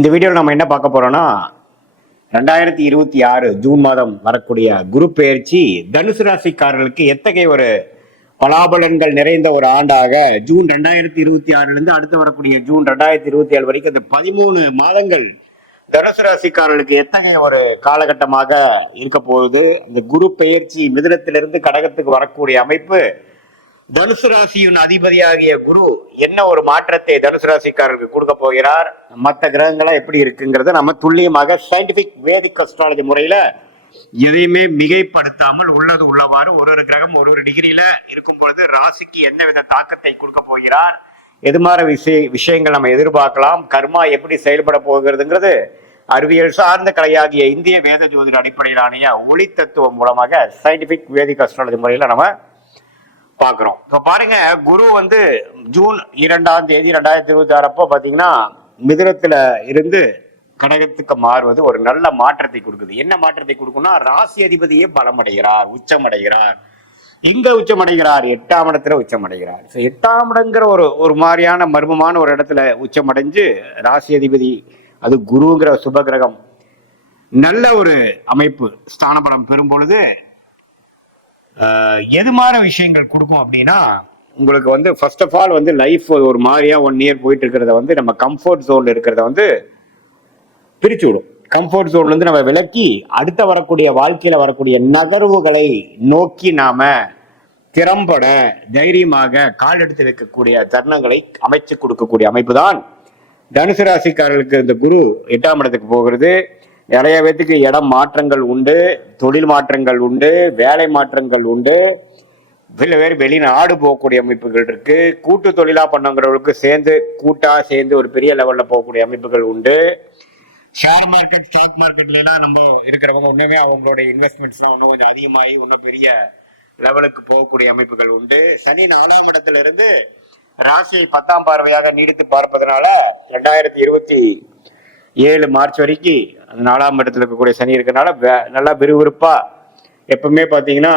இந்த வீடியோவில் நம்ம என்ன பார்க்க போறோம்னா 2026 ஜூன் மாதம் வரக்கூடிய குரு பெயர்ச்சி தனுசு ராசிக்காரர்களுக்கு எத்தகைய ஒரு பலாபலன்கள் நிறைந்த ஒரு ஆண்டாக ஜூன் 2026 இருந்து அடுத்து வரக்கூடிய ஜூன் 2027 வரைக்கும் இந்த 13 மாதங்கள் தனுசு ராசிக்காரர்களுக்கு எத்தகைய ஒரு காலகட்டமாக இருக்க போகுது. இந்த குரு பெயர்ச்சி மிதுனத்திலிருந்து கடகத்துக்கு வரக்கூடிய அமைப்பு தனுசு ராசியின் அதிபதியாகிய குரு என்ன ஒரு மாற்றத்தை தனுசு ராசிக்காரர்களுக்கு கொடுக்க போகிறார், மற்ற கிரகங்களா எப்படி இருக்குங்கிறத நம்ம துல்லியமாக சயின்டிபிக் வேதிக் அஸ்ட்ராலஜி முறையில எதையுமே மிகைப்படுத்தாமல் உள்ளது உள்ளவாறு ஒரு கிரகம் ஒரு டிகிரியில இருக்கும் பொழுது ராசிக்கு என்ன வித தாக்கத்தை கொடுக்க போகிறார், எது மாதிரி விஷயங்கள் நம்ம எதிர்பார்க்கலாம், கர்மா எப்படி செயல்பட போகிறதுங்கிறது அறிவியல் சார்ந்த கலையாகிய இந்திய வேத ஜோதிட அடிப்படையிலான ஒளி தத்துவம் மூலமாக சயின்டிபிக் வேதிக் அஸ்ட்ராலஜி முறையில நம்ம பாக்குறோம். இப்போ பாருங்க, குரு ஜூன் 2ஆம் தேதி 2026 அப்போ பாத்தீங்கன்னா மிதுனத்துல இருந்து கடகத்துக்கு மாறுவது ஒரு நல்ல மாற்றத்தை கொடுக்குது. என்ன மாற்றத்தை கொடுக்கும்னா, ராசி அதிபதியே பலமடைகிறார், உச்சமடைகிறார். எங்க உச்சமடைகிறார்? 8ஆம் இடத்துல உச்சமடைகிறார். 8ஆம் இடங்கிற ஒரு மாதிரியான மர்மமான ஒரு இடத்துல உச்சமடைஞ்சு ராசி அதிபதி அது குருங்கிற சுப கிரகம் நல்ல ஒரு அமைப்பு ஸ்தானபலம் பெறும் பொழுது எது மாதிரி விஷயங்கள் கொடுக்கும் அப்படின்னா, உங்களுக்கு ஃபர்ஸ்ட் ஆஃப் ஆல் லைஃப் ஒரு மாதிரியா 1 இயர் போயிட்டு இருக்கிறத நம்ம கம்ஃபர்ட் ஜோன்ல இருக்கிறத பிரிச்சு விடும். கம்ஃபர்ட் ஜோன்ல இருந்து நம்ம விலக்கி அடுத்த வரக்கூடிய வாழ்க்கையில வரக்கூடிய நகர்வுகளை நோக்கி நாம திறம்பட தைரியமாக கால் எடுத்து வைக்கக்கூடிய தருணங்களை அமைச்சு கொடுக்கக்கூடிய அமைப்பு தான் தனுசு ராசிக்காரர்களுக்கு இந்த குரு 8ஆம் இடத்துக்கு போகிறது. நிறைய பேத்துக்கு இடம் மாற்றங்கள் உண்டு, தொழில் மாற்றங்கள் உண்டு, வேலை மாற்றங்கள் உண்டு, வெளிநாடு போகக்கூடிய அமைப்புகள் இருக்கு. கூட்டு தொழிலா பண்ணவங்களுக்கு கூட்டா சேர்ந்து ஒரு பெரிய லெவல்ல போகக்கூடிய அமைப்புகள் உண்டு. ஷேர் மார்க்கெட் ஸ்டாக் மார்க்கெட்லாம் நம்ம இருக்கிறவங்க இன்னுமே அவங்களோட இன்வெஸ்ட்மெண்ட்ஸ்லாம் இன்னும் கொஞ்சம் அதிகமாகி இன்னும் பெரிய லெவலுக்கு போகக்கூடிய அமைப்புகள் உண்டு. சனி 4ஆம் இடத்துல இருந்து ராசியை 10ஆம் பார்வையாக நீடித்து பார்ப்பதனால 2027 மார்ச் வரைக்கும் 4ஆம் இடத்துல இருக்கக்கூடிய சனி இருக்கனால நல்லா விறுவிறுப்பா எப்பவுமே பாத்தீங்கன்னா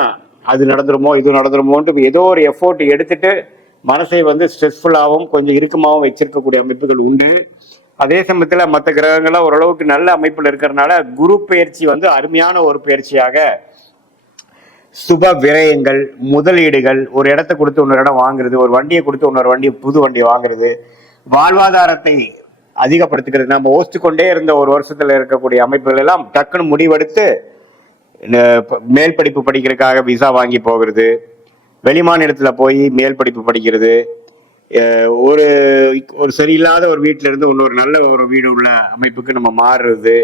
அது நடந்துருமோ இது நடந்துருமோன்ட்டு ஏதோ ஒரு எஃபோர்ட் எடுத்துட்டு மனசை ஸ்ட்ரெஸ்ஃபுல்லாகவும் கொஞ்சம் இறுக்கமாகவும் வச்சிருக்கக்கூடிய அமைப்புகள் உண்டு. அதே சமயத்துல மற்ற கிரகங்கள்லாம் ஓரளவுக்கு நல்ல அமைப்புல இருக்கிறதுனால குரு பயிற்சி அருமையான ஒரு பயிற்சியாக சுப விரயங்கள், முதலீடுகள், ஒரு இடத்தை கொடுத்து இன்னொரு இடம் வாங்குறது, ஒரு வண்டியை கொடுத்து இன்னொரு புது வண்டியை வாங்குறது, வாழ்வாதாரத்தை அதிகப்படுத்துகிறது, நம்ம ஓசித்து கொண்டே இருந்த ஒரு வருஷத்துல இருக்கக்கூடிய அமைப்புகள் எல்லாம் டக்குன்னு முடிவெடுத்து மேல் படிப்பு படிக்கிறதுக்காக விசா வாங்கி போகிறது, வெளிமாநிலத்துல போய் மேல் படிப்பு படிக்கிறது, ஒரு ஒரு சரியில்லாத ஒரு வீட்டுல இருந்து இன்னொரு நல்ல ஒரு வீடு உள்ள அமைப்புக்கு நம்ம மாறுறது,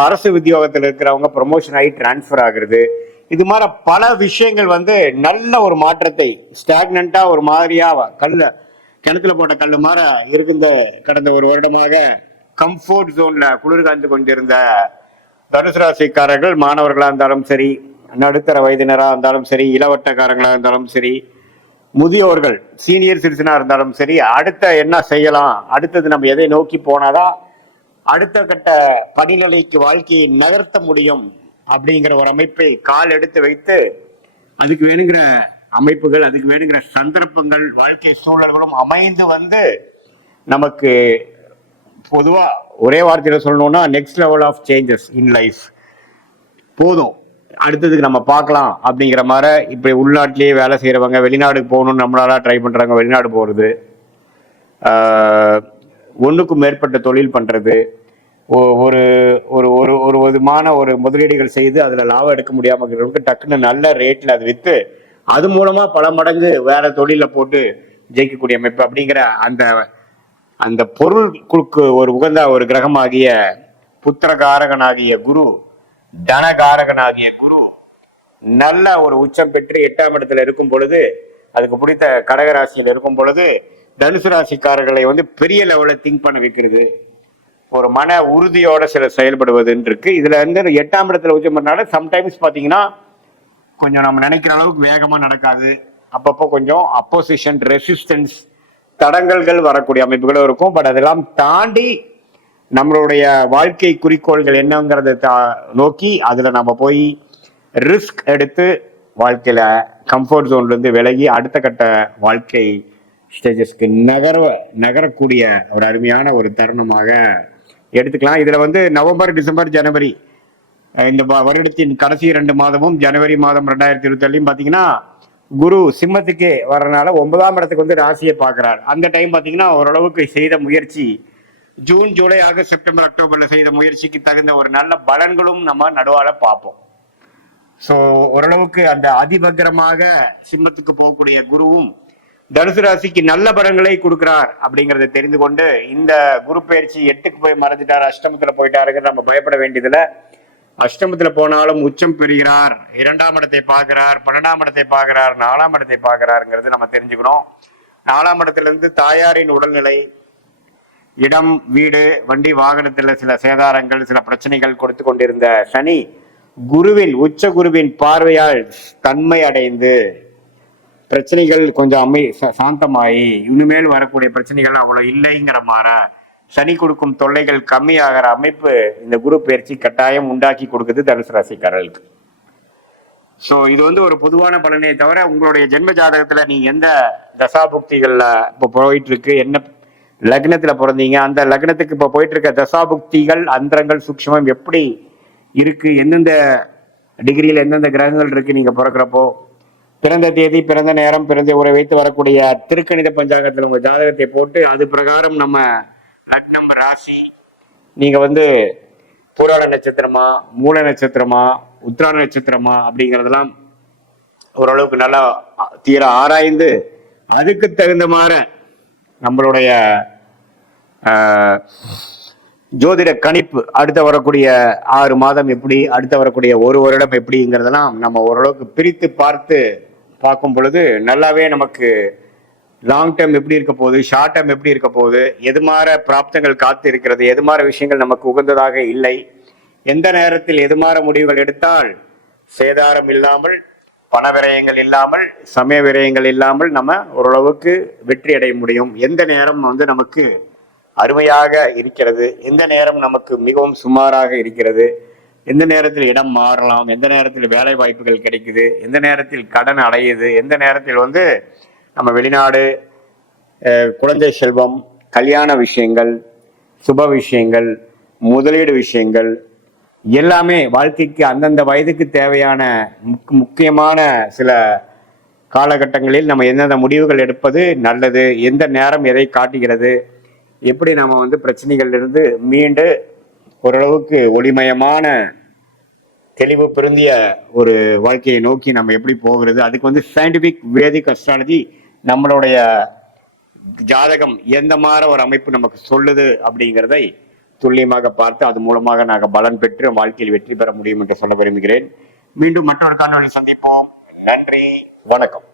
அரசு உத்தியோகத்தில் இருக்கிறவங்க ப்ரமோஷன் ஆகி டிரான்ஸ்பர் ஆகுறது, இது மாதிரி பல விஷயங்கள் நல்ல ஒரு மாற்றத்தை ஸ்டாக்னண்டா ஒரு மாதிரியா கிணத்துல போட்ட கல்லு மாதிரி இருந்த கடந்த ஒரு வருடமாக கம்ஃபோர்ட் ஜோன்ல குளிர் காய்ந்து கொண்டிருந்த தனுசு ராசிக்காரர்கள், மாணவர்களா இருந்தாலும் சரி, நடுத்தர வயதினரா இருந்தாலும் சரி, இளவட்டக்காரங்களா இருந்தாலும் சரி, முதியோர்கள் சீனியர் சிட்டிசனா இருந்தாலும் சரி, அடுத்த என்ன செய்யலாம், அடுத்தது நம்ம எதை நோக்கி போனாதான் அடுத்த கட்ட படிநிலைக்கு வாழ்க்கையை நகர்த்த முடியும் அப்படிங்கிற ஒரு அமைப்பை கால் எடுத்து வைத்து அதுக்கு வேணுங்கிற அமைப்புகள், அதுக்கு வேணுங்கிற சந்தர்ப்பங்கள், வாழ்க்கை சூழல்களும் அமைந்து நமக்கு பொதுவா ஒரே வார்த்தையில சொல்லணும்னா next level of changes in life போதும், அடுத்ததுக்கு நம்ம பார்க்கலாம் அப்படிங்கிற மாதிரி. இப்படி உள்நாட்டிலேயே வேலை செய்யறவங்க வெளிநாடுக்கு போகணும்னு நம்மளால ட்ரை பண்றாங்க, வெளிநாடு போறது, ஒன்றுக்கும் மேற்பட்ட தொழில் பண்றது, ஒரு ஒரு ஒரு விதமான ஒரு முதலீடுகள் செய்து அதுல லாபம் எடுக்க முடியாம இருக்கிறவங்களுக்கு டக்குன்னு நல்ல ரேட்ல அது வித்து அது மூலமா பல மடங்கு வேற தொழில போட்டு ஜெயிக்கக்கூடிய அமைப்பு அப்படிங்கிற அந்த பொருளுக்கு ஒரு உகந்த ஒரு கிரகமாகிய புத்திரகாரகனாகிய குரு, தனகாரகனாகிய குரு நல்ல ஒரு உச்சம் பெற்று 8ஆம் இடத்துல இருக்கும் பொழுது, அதுக்கு பிடித்த கடகராசியில் இருக்கும் பொழுது தனுசு ராசிக்காரர்களை பெரிய லெவல்ல திங்க் பண்ண வைக்கிறது, ஒரு மன உறுதியோட சில செயல்படுவதுன்னு இருக்கு. இதுல 8ஆம் இடத்துல உச்சம் பண்ணால சம்டைம்ஸ் பாத்தீங்கன்னா கொஞ்சம் நம்ம நினைக்கிற அளவுக்கு வேகமா நடக்காது, அப்பப்போ கொஞ்சம் அப்போசிஷன், ரெசிஸ்டன்ஸ், தடங்கல்கள் வரக்கூடிய அமைப்புகளும் இருக்கும். பட் அதெல்லாம் தாண்டி நம்மளுடைய வாழ்க்கை குறிக்கோள்கள் என்னங்கிறத நோக்கி அதுல நம்ம போய் ரிஸ்க் எடுத்து வாழ்க்கையில கம்ஃபர்ட் ஜோன்ல இருந்து விலகி அடுத்த கட்ட வாழ்க்கை ஸ்டேஜஸ்க்கு நகரக்கூடிய ஒரு அருமையான ஒரு தருணமாக எடுத்துக்கலாம். இதுல வந்து நவம்பர், டிசம்பர், ஜனவரி இந்த வருடத்தின் கடைசி 2 மாதமும் ஜனவரி மாதம் 2027 பாத்தீங்கன்னா குரு சிம்மத்துக்கு வர்றதுனால 9ஆம் இடத்துக்கு வந்து ராசியை பார்க்கிறார். அந்த டைம் பாத்தீங்கன்னா ஓரளவுக்கு செய்த முயற்சி ஜூன், ஜூலை, ஆகஸ்ட், செப்டம்பர், அக்டோபர்ல செய்த முயற்சிக்கு தகுந்த ஒரு நல்ல பலன்களும் நம்ம நடுவால பார்ப்போம். ஸோ ஓரளவுக்கு அந்த அதிபத்திரமாக சிம்மத்துக்கு போகக்கூடிய குருவும் தனுசு ராசிக்கு நல்ல பலன்களை கொடுக்கிறார் அப்படிங்கறத தெரிந்து கொண்டு, இந்த குரு பயிற்சி 8க்கு போய் மறைஞ்சிட்டார், அஷ்டமத்துல போயிட்டாருங்க நம்ம பயப்பட வேண்டியதுல. அஷ்டமத்துல போனாலும் உச்சம் பெறுகிறார், 2ஆம் இடத்தை பார்க்கிறார், 12ஆம் இடத்தை பார்க்கிறார், 4ஆம் இடத்தை பார்க்கிறாருங்கிறது நம்ம தெரிஞ்சுக்கணும். 4ஆம் இடத்துல இருந்து தாயாரின் உடல்நிலை, இடம், வீடு, வண்டி வாகனத்துல சில சேதாரங்கள், சில பிரச்சனைகள் கொடுத்து கொண்டிருந்த சனி குருவின் உச்ச குருவின் பார்வையால் தன்மை அடைந்து பிரச்சனைகள் கொஞ்சம் சாந்தமாயி இனிமேல் வரக்கூடிய பிரச்சனைகள் அவ்வளவு இல்லைங்கிற மாற சனி கொடுக்கும் தொல்லைகள் கம்மியாகிற அமைப்பு இந்த குரு பயிற்சி கட்டாயம் உண்டாக்கி கொடுக்குது தனுசு ராசிக்காரர்களுக்கு. ஸோ இது வந்து ஒரு பொதுவான பலனே தவிர, உங்களுடைய ஜென்ம ஜாதகத்துல நீங்க எந்த தசாபுக்திகள்ல இப்போ போயிட்டு இருக்கு, என்ன லக்னத்துல பிறந்தீங்க, அந்த லக்னத்துக்கு இப்போ போயிட்டு இருக்க தசாபுக்திகள், அந்தரங்கள், சூக்ஷ்மம் எப்படி இருக்கு, எந்தெந்த டிகிரியில் எந்தெந்த கிரகங்கள் இருக்கு, நீங்க பிறக்கிறப்போ பிறந்த தேதி, பிறந்த நேரம், பிறந்த உரை வைத்து வரக்கூடிய திருக்கணித பஞ்சாங்கத்தில் உங்க ஜாதகத்தை போட்டு அது பிரகாரம் நம்ம லக்னம், ராசி, நீங்க வந்து பூராட நட்சத்திரமா, மூல நட்சத்திரமா, உத்திராட நட்சத்திரமா அப்படிங்கிறதெல்லாம் ஓரளவுக்கு நல்லா தீர ஆராய்ந்து அதுக்கு தகுந்த மாதிரி நம்மளுடைய ஜோதிட கணிப்பு அடுத்த வரக்கூடிய 6 மாதம் எப்படி, அடுத்த வரக்கூடிய 1 வருடம் எப்படிங்கிறதெல்லாம் நம்ம ஓரளவுக்கு பிரித்து பார்க்கும் பொழுது நல்லாவே நமக்கு லாங் டேர்ம் எப்படி இருக்க போகுது, ஷார்ட் டேர்ம் எப்படி இருக்க போகுது, எது மாதிரி பிராப்தங்கள் காத்து இருக்கிறது, எது மாதிரி விஷயங்கள் நமக்கு உகந்ததாக இல்லை, எந்த நேரத்தில் எது மாதிரி முடிவுகள் எடுத்தால் சேதாரம் இல்லாமல், பண விரயங்கள் இல்லாமல், சமய விரயங்கள் இல்லாமல் நம்ம ஓரளவுக்கு வெற்றி அடைய முடியும், எந்த நேரம் வந்து நமக்கு அருமையாக இருக்கிறது, எந்த நேரம் நமக்கு மிகவும் சுமாராக இருக்கிறது, எந்த நேரத்தில் இடம் மாறலாம், எந்த நேரத்தில் வேலை வாய்ப்புகள் கிடைக்குது, எந்த நேரத்தில் கடன் அடையுது, எந்த நேரத்தில் வந்து நம்ம வெளிநாடு, குழந்தை செல்வம், கல்யாண விஷயங்கள், சுப விஷயங்கள், முதலீடு விஷயங்கள் எல்லாமே வாழ்க்கைக்கு அந்தந்த வயதுக்கு தேவையான முக்கியமான சில காலகட்டங்களில் நம்ம எந்தெந்த முடிவுகள் எடுப்பது நல்லது, எந்த நேரம் எதை காட்டுகிறது, எப்படி நம்ம வந்து பிரச்சனைகள்ல இருந்து மீண்டு ஓரளவுக்கு ஒளிமயமான தெளிவு பொருந்திய ஒரு வாழ்க்கையை நோக்கி நம்ம எப்படி போகிறது, அதுக்கு வந்து சயின்டிபிக் வேதிக் அஸ்ட்ராலஜி நம்மளுடைய ஜாதகம் எந்த மாதிரி ஒரு அமைப்பு நமக்கு சொல்லுது அப்படிங்கிறதை துல்லியமாக பார்த்து அது மூலமாக நாங்கள் பலன் பெற்று வாழ்க்கையில் வெற்றி பெற முடியும் என்று சொல்ல விரும்புகிறேன். மீண்டும் மற்றொரு காணொளி சந்திப்போம். நன்றி, வணக்கம்.